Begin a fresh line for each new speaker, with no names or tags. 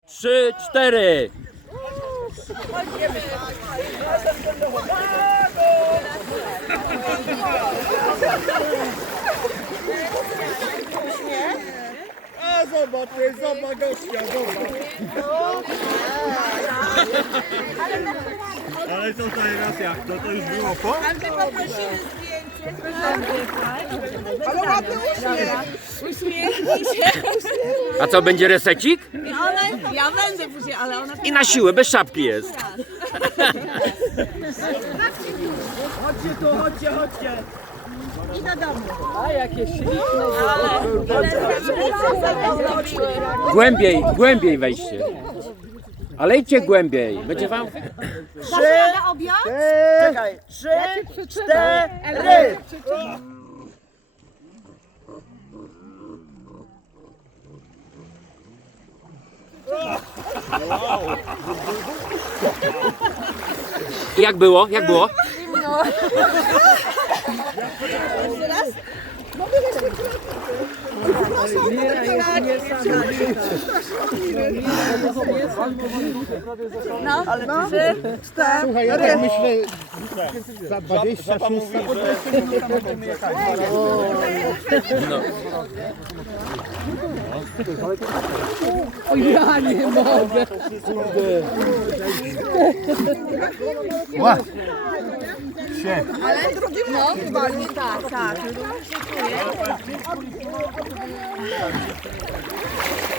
3, 4.
A zobacz, zobacz gościa, zobacz. Ale to teraz jak? To już było po?
A my poprosimy zdjęcie. Ale ładny uśmiech. Uśmiechnij się.
A co, będzie resecik?
Ja będę później, ale ona...
I na siłę, bez szapki jest.
Chodźcie tu, chodźcie, chodźcie.
Głębiej, głębiej wejście. Ale idźcie głębiej. Będzie wam...
Czekaj, 3, 4.
Jak było? Jak było?
Słuchaj, ja tak myślę, za 26 sekund.
No.
O ja nie mogę. Ła. Sie.
No, chyba nie tak, tak.